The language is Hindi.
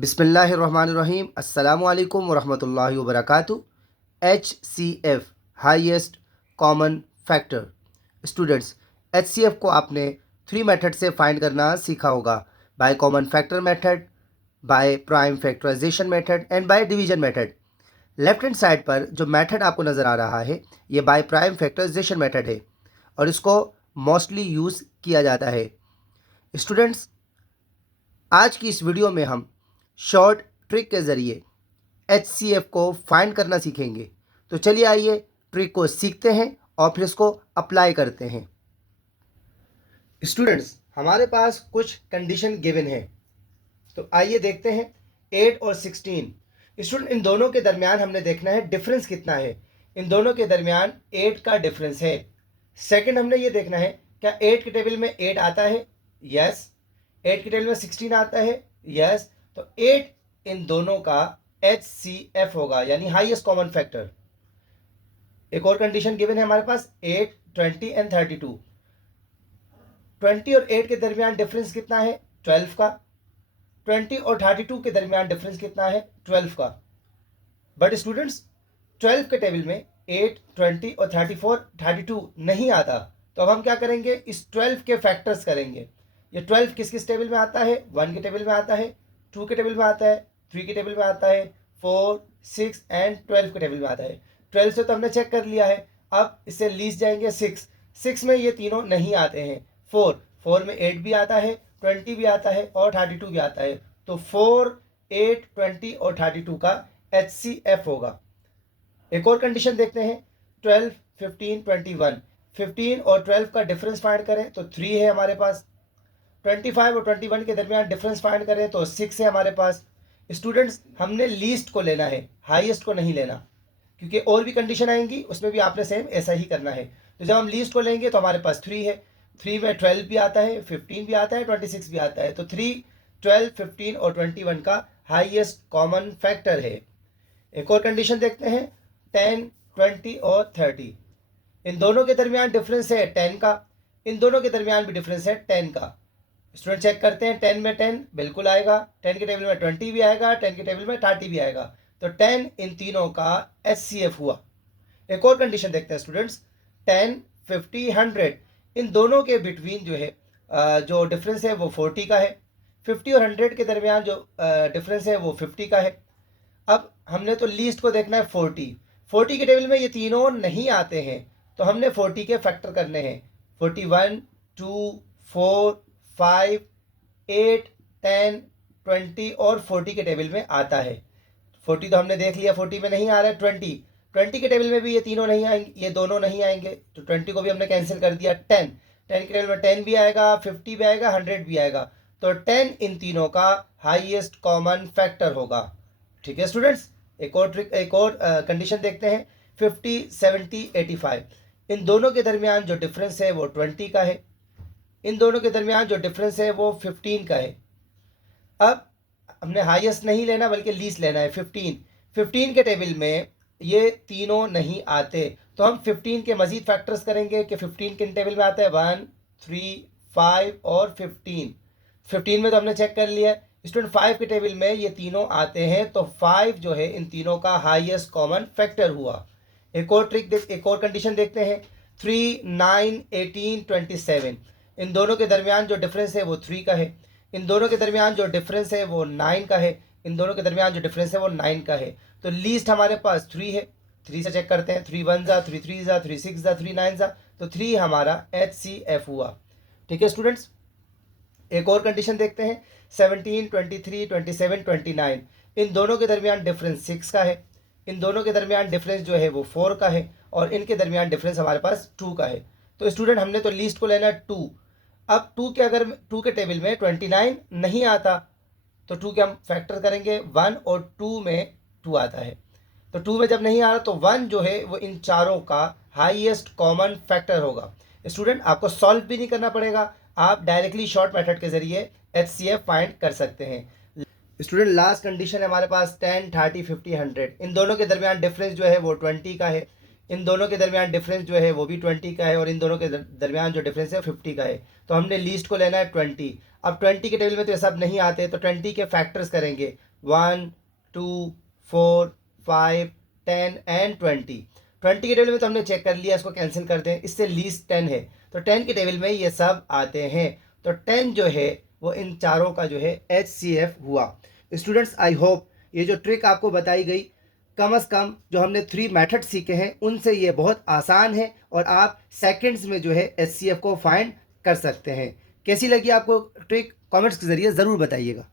बिस्मिल्लाहिर्रहमानिर्रहीम अस्सलामु अलैकुम वरहमतुल्लाहि वबरकातुहू। HCF highest common factor. Students, HCF को आपने 3 मेथड से फाइंड करना सीखा होगा, by common factor method, by prime factorization method and by division method. Left hand side पर जो मेथड आपको नज़र आ रहा है ये बाय प्राइम फैक्टराइजेशन मेथड है और इसको मोस्टली यूज़ किया जाता है। स्टूडेंट्स, आज की इस वीडियो में हम शॉर्ट ट्रिक के ज़रिए HCF को फाइंड करना सीखेंगे। तो चलिए आइए ट्रिक को सीखते हैं और फिर इसको अप्लाई करते हैं। स्टूडेंट्स, हमारे पास कुछ कंडीशन गिवन है, तो आइए देखते हैं 8 और 16। स्टूडेंट, इन दोनों के दरमियान हमने देखना है डिफरेंस कितना है। इन दोनों के दरमियान 8 का डिफरेंस है। सेकंड, हमने ये देखना है क्या 8 के टेबल में 8 आता है। यस। 8 के टेबल में 16 आता है। यस। तो 8 इन दोनों का HCF होगा, यानी हाईएस्ट कॉमन फैक्टर। एक और कंडीशन गिवन है हमारे पास 8, 20 एंड 32। 20 और 8 के दरमियान डिफरेंस कितना है? 12 का। 20 और 32 के दरमियान डिफरेंस कितना है? 12 का। बट स्टूडेंट्स, 12 के टेबल में 8, 20 और 34, 32 नहीं आता। तो अब हम क्या करेंगे? इस 12 के फैक्टर्स करेंगे। ये 12 किस किस टेबल में आता है? 1 के टेबल में आता है, 2 के टेबल में आता है, 3 के टेबल में आता है, 4, 6 एंड 12 के टेबल में आता है। 12 से तो हमने चेक कर लिया है। अब इससे लीस्ट जाएंगे 6 में ये तीनों नहीं आते हैं। 4 में 8 भी आता है, 20 भी आता है और 32 भी आता है। तो 4, 8, 20 और 32 का HCF होगा। एक और कंडीशन देखते हैं 12, 15, 21। 15 और 12 का डिफरेंस फाइंड करें तो 3 है हमारे पास। 25 और 21 के दरमियान डिफरेंस फाइंड करें तो 6 है हमारे पास। स्टूडेंट्स, हमने लीस्ट को लेना है, हाईएस्ट को नहीं लेना, क्योंकि और भी कंडीशन आएंगी उसमें भी आपने सेम ऐसा ही करना है। तो जब हम लीस्ट को लेंगे तो हमारे पास 3 है। 3 में 12 भी आता है, 15 भी आता है, 26 भी आता है। तो 3, 12, 15 और 21 का हाईएस्ट कॉमन फैक्टर है। एक और कंडीशन देखते हैं 10, 20 और 30। इन दोनों के दरमियान डिफरेंस है 10 का। इन दोनों के दरमियान भी डिफरेंस है 10 का। स्टूडेंट चेक करते हैं, 10 में 10 बिल्कुल आएगा, 10 के टेबल में 20 भी आएगा, 10 के टेबल में 30 भी आएगा। तो 10 इन तीनों का HCF हुआ। एक और कंडीशन देखते हैं स्टूडेंट्स 10, 50, 100। इन दोनों के बिटवीन जो है जो डिफरेंस है वो 40 का है। 50 और 100 के दरमियान जो डिफरेंस है वो 50 का है। अब हमने तो लीस्ट को देखना है 40। 40 के टेबल में ये तीनों नहीं आते हैं, तो हमने 40 के फैक्टर करने हैं। 41, 2, 4, 5, 8, 10, 20 और 40 के टेबल में आता है। 40 तो हमने देख लिया, 40 में नहीं आ रहा है। 20 के टेबल में भी ये तीनों नहीं आएंगे, ये दोनों नहीं आएंगे, तो 20 को भी हमने कैंसिल कर दिया। 10 के टेबल में 10 भी आएगा, 50 भी आएगा, 100 भी आएगा। तो 10 इन तीनों का हाईएस्ट कॉमन फैक्टर होगा। ठीक है स्टूडेंट्स, एक और कंडीशन देखते हैं 50, 70, 85। इन दोनों के दरमियान जो डिफरेंस है वो 20 का है। इन दोनों के दरमियान जो डिफरेंस है वो 15 का है। अब हमने हाईएस्ट नहीं लेना बल्कि लीस्ट लेना है। 15 के टेबल में ये तीनों नहीं आते, तो हम 15 के मजीद फैक्टर्स करेंगे कि 15 किन टेबल में आता है। 1, 3, 5 और 15। 15 में तो हमने चेक कर लिया। स्टूडेंट 5 के टेबल में ये तीनों आते हैं, तो 5 जो है इन तीनों का हाईएस्ट कॉमन फैक्टर हुआ। एक और कंडीशन देखते हैं 3, 9, 18, 27। इन दोनों के दरमियान जो डिफरेंस है वो 3 का है। इन दोनों के दरमियान जो डिफरेंस है वो 9 का है। इन दोनों के दरमियान जो डिफरेंस है वो 9 का है। तो लीस्ट हमारे पास 3 है। 3 से चेक करते हैं, 3 1 जा, 3 3 जा, 3 6 जा, 3 9 जा। तो 3 हमारा HCF हुआ। ठीक है स्टूडेंट्स, एक और कंडीशन देखते हैं 17, 23, 27, 29। इन दोनों के दरमियान डिफरेंस 6 का है। इन दोनों के दरमियान डिफरेंस जो है वो 4 का है और इनके दरमियान डिफरेंस हमारे पास 2 का है। तो स्टूडेंट, हमने तो लीस्ट को लेना है 2। अब 2 के अगर 2 के टेबल में 29 नहीं आता तो 2 के हम फैक्टर करेंगे। 1 और 2 में 2 आता है, तो 2 में जब नहीं आ रहा तो 1 जो है वो इन चारों का हाईएस्ट कॉमन फैक्टर होगा। स्टूडेंट, आपको सॉल्व भी नहीं करना पड़ेगा, आप डायरेक्टली शॉर्ट मेथड के जरिए HCF फाइंड कर सकते हैं। स्टूडेंट, लास्ट कंडीशन है हमारे पास 10, 30, 50, 100। इन दोनों के दरमियान डिफरेंस जो है वो 20 का है। इन दोनों के दरमियान डिफरेंस जो है वो भी 20 का है, और इन दोनों के दरमियान जो डिफरेंस है 50 का है। तो हमने लीस्ट को लेना है 20। अब 20 के टेबल में तो ये सब नहीं आते, तो 20 के फैक्टर्स करेंगे 1 2 4 5 10 एंड 20। 20 के टेबल में तो हमने चेक कर लिया, इसको कैंसिल कर दें, इससे लीस्ट 10 है, तो 10 के टेबल में ये सब आते हैं। तो 10 जो है वो इन चारों का जो है HCF हुआ। स्टूडेंट्स, आई होप ये जो ट्रिक आपको बताई गई, कम से कम जो हमने 3 मेथड सीखे हैं उनसे ये बहुत आसान है, और आप सेकंड्स में जो है HCF को फाइंड कर सकते हैं। कैसी लगी आपको ट्रिक? कमेंट्स के ज़रिए ज़रूर बताइएगा।